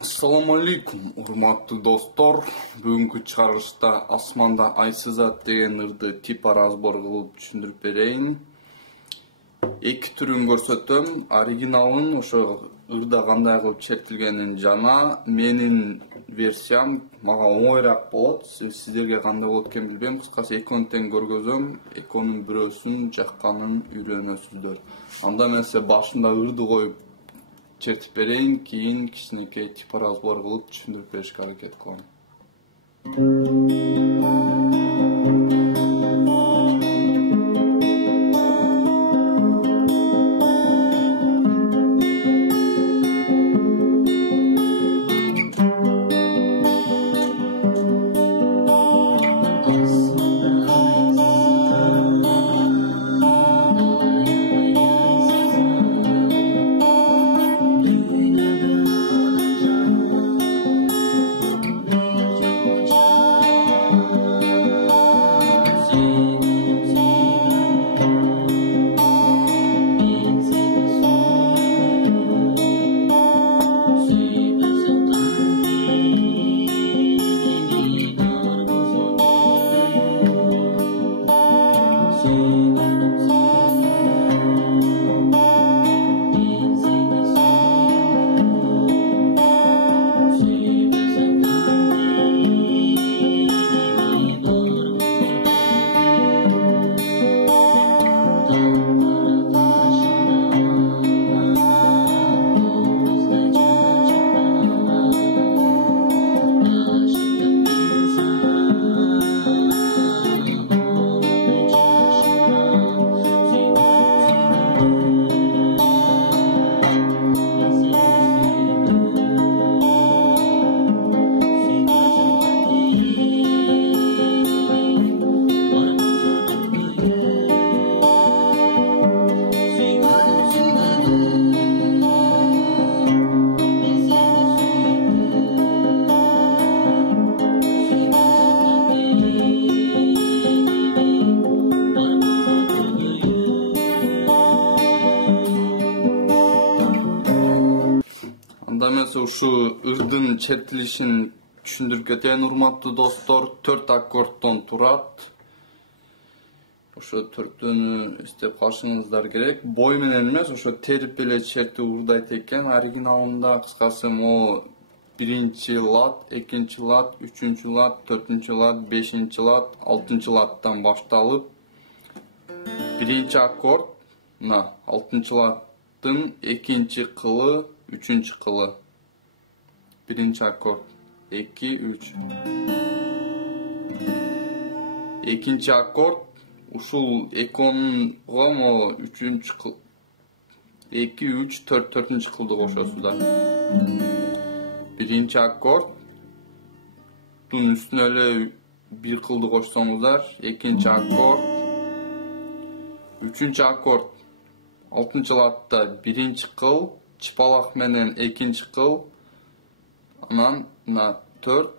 Assalamu alaikum, урматтуу достор. Бүгүнкү чыгарылышта асманда айсыз ат деген ырды типа разбор кылып түшүндүрүп берейин. Эки түрүн көрсөтөм. Оригиналын ошо ырда кандай кылып чертилгенин жана менин версиям мага оңойраак болот. Сиздерге кандай болот экен билбейм. Кыскасы экөөнү тең көргөзөм. Экөөнүн бирөөсүн жакканын үйрөнөсүздөр. Анда мен сизе башында ырды коюп чертип берейин, кийин кичинекей типа разбор кылып түшүндүрүп беришке аракет кылам. Мен ушу ырдын чертилишин түшүндүрүп кетейин, урматтуу достор. 4 аккордтон турат. Ошо төртөөнү эстеп калышыңыздар керек. Бой менен эмес, ошо терип эле чертип ырдайт экен. Оригиналында кыскасы могу 1-чи лат, 2-чи лат, 3-чү лат, 4-чү лат, 5-чи лат, 6-чы латтан башталып 1-чи аккорд мына 6-чы латтын 2-чи кылы, 3-чү кылы. 1-чи аккорд 2 3. 2-чи аккорд ушул экөөнүгө мо 3-чү кыл 2 3 4 4-чү кылды кошосуздар. 1-чи аккордтун үстүнө эле бир кылды кошсоңуздар, 2-чи аккорд, 3-чү аккорд 6-чы латта 1-чи кыл, чыпалак менен 2-чи кыл, анан мына 4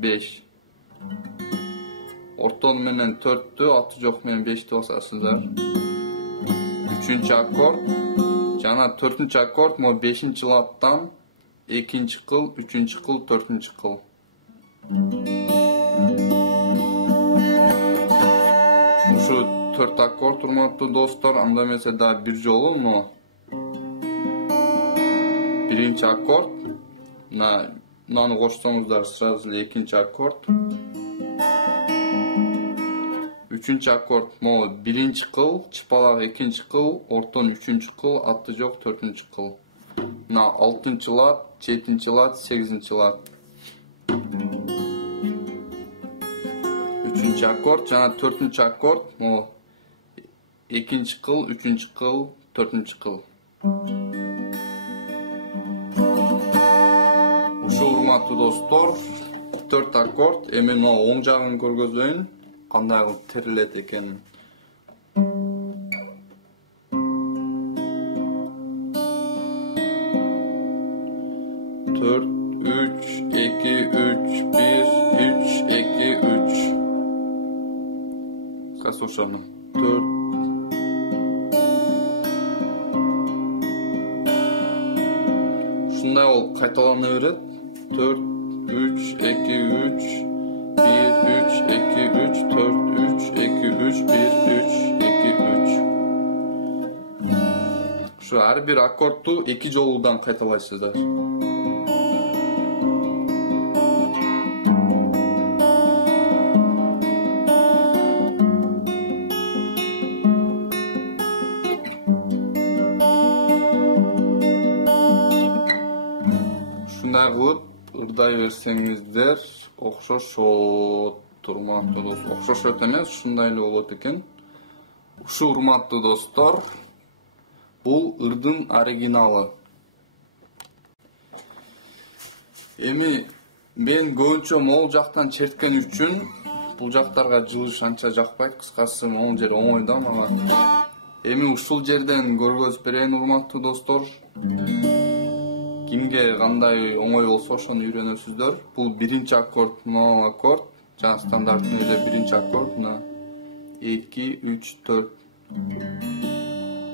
5. Ортон менен 4-тү, аты жок менен 5-ти басасыздар. 3-чү аккорд жана 4-чү аккорд мо 5-чи латтан 2-чи кыл, 3-чү кыл, 4-чү кыл. Ушу 4 аккорд, урматтуу достор. Анда эмесе дагы бир жолу но 1-чи аккорд, мынаны кошсоңуздар сразу эле 2-чи аккорд. 3-чү аккорд могу 1-чи кыл, чыпалак 2-чи кыл, ортон 3-чү кыл, аты жок 4-чү кыл. Мына 6-чы лат, 7-чи лат, 8-чи лат. 3-чү аккорд жана 4-чү аккорд могу 2-чи кыл, 3-чү кыл, 4-чү кыл. Урматтуу достор, 4 аккорд. Эми мына оң жагын көргөзөйүн, кандай кылып терилет экенин. 4 3 2 3 1 3 2 3. Кас ошону 4 ушундай болуп кайталана берет. 4 3 2 3 1 3 2 3 4 3 2 3 1 3 2 3. Şu her bir akkordu iki joldan kaytalaysızlar. Şunday kılıp ırday versеңиздер окшош урматтуу достор. Окшош эмес, шундай эле болот экен. Ушу урматтуу достор, бул ырдын оригиналы. Эми мен көбүнчө могул жактан черткен үчүн бул жактарга жылыш анча жакпайт. Кыскасы могул жер оңой да мага. Эми ушул жерден көргөзүп берейин урматтуу достор. Kimge кандай оңой болсо ошону үйрөнөсүздөр. Бул биринчи аккорд, нол аккорд. Жана стандарттын эле биринчи аккорд. 2 3 4.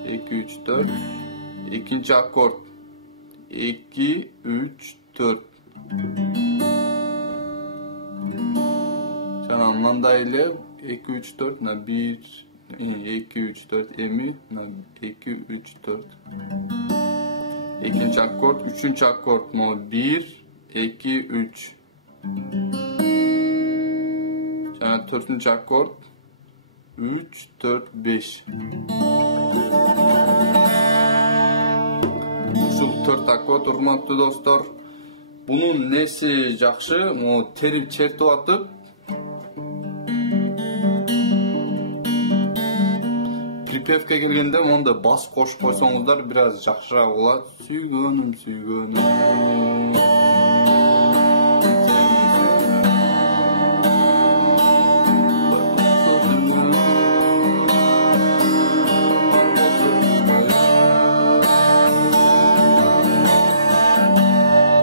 2 3 4. Экинчи аккорд. 2 3 4. Жана мындай эле 2 3 4 на 1 2 3 4 эми на 2 3 4. İkinci akord, üçüncü akord mu? 1, 2, 3. Yani dördüncü akord 3, 4, 5. Şu 4 akord urmatlı dostlar. Bunun nesi жақсы? O terip çertip atıp припевке келгенде монда бас кошуп койсоңуздар biraz жакшыраак болот. Сүйгөнүм, сүйгөнүм.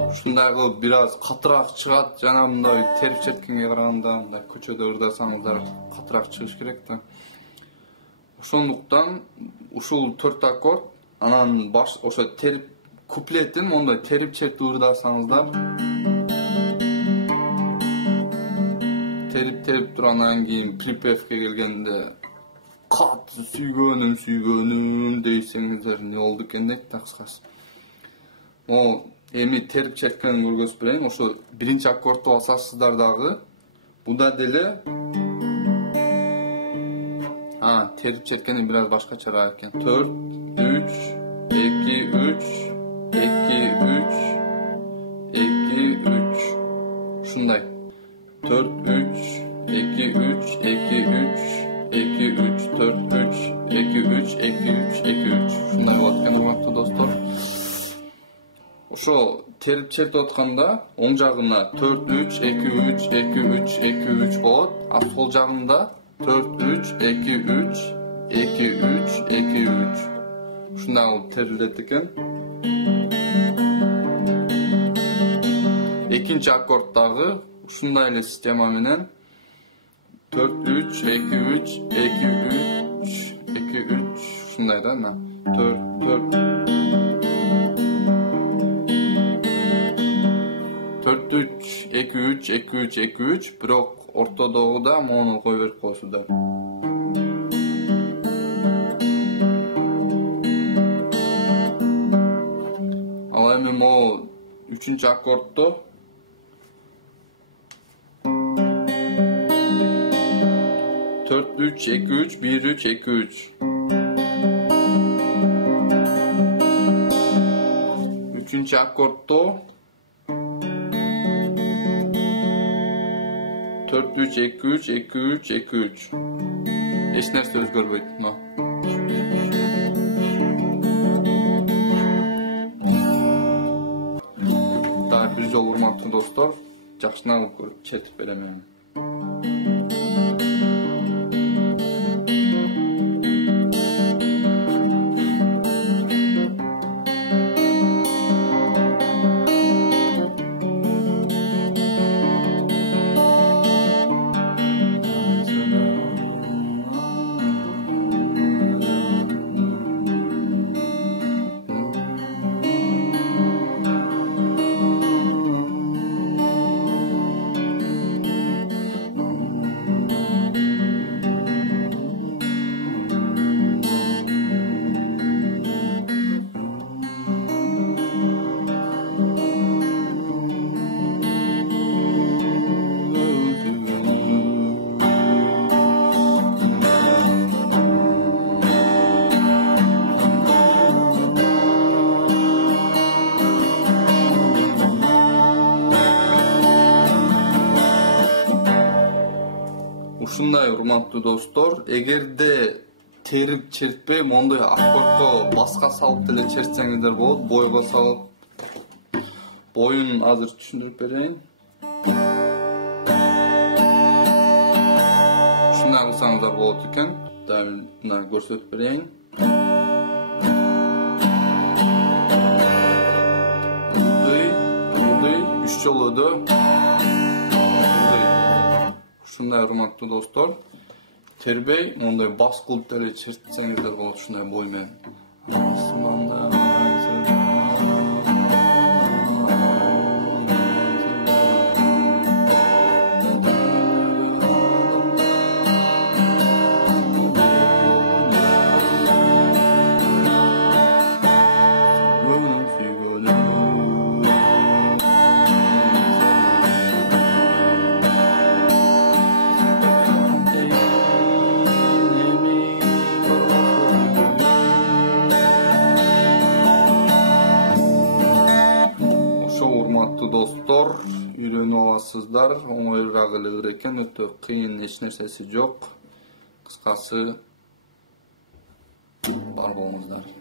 Ушундай кылып biraz катыраак чыгат. Жана мындай терип четкенге караганда мындай көчөдө ырдасаңыздар катыраак чыгыш керек да. Ошондуктан ушул 4 аккорд анан баш ошо терип куплетин мондай терип чертип ырдасаңыздар терип туруп анан кийин припевке келгенде катты сүйгөнүм сүйгөнүм дейсеңиздер эмне болду экен дейт да кыскасы. Эми терип черткенин көргөзүп берейин. Ошо биринчи аккордду басасыздар дагы. Буда деле terip çetkeni biraz başkaça eкен. 4, 3, 2, 3, 2, 3, 2, 3. Şunday. 4, 3, 2, 3, 2, 3, 2, 3, 4, 3, 2, 3, 2, 3, 2, 3. Şunday болот урматтуу достор. Ошо terip çertип атканда оң жагына 4, 3, 2, 3, 2, 3, 2, 3 болот. А сол жагында 4, 3, 2, 3, 2, 3, 2, 3. Şundan olup terildet eken. İkinci akkorddagı şunday ele sistema menen 4, 3, 2, 3, 2, 3, 2, 3. Şunday da na. 4, 4. 4, 3, 2, 3, 2, 3, 2, 3. Bирok ortodog'da mono koyup berip koysuzlar. Al endi o 3. akkordda 4 3 2 3 1 3 2 3. 3. akkordda 4 3 2 3 2 3 2 3. Hiç nerse özgürlük no. Daha bir yol urmaktı dostlar. Жақшынан көрүп чертип берем. Ушундай урматтуу достор, эгерде терип чертпей мондой аккордко баска салып деле чертсеңиздер болот, бойго салып. Боюн азыр түшүндүрүп берейин. Ушундай кылсаңыздар болот экен. Мына көрсөтүп берейин. Ылдый, 3 жолу өдө. Ушундай урматтуу достор, тербей, мондай бас кылып деле чертсеңиздер болот ушундай бой менен. Урматтуу достор, үйрөнүп аласыздар, оңоюраак эле экен, өтө кыйын эч нерсеси жок. Кыскасы бар болуңуздар.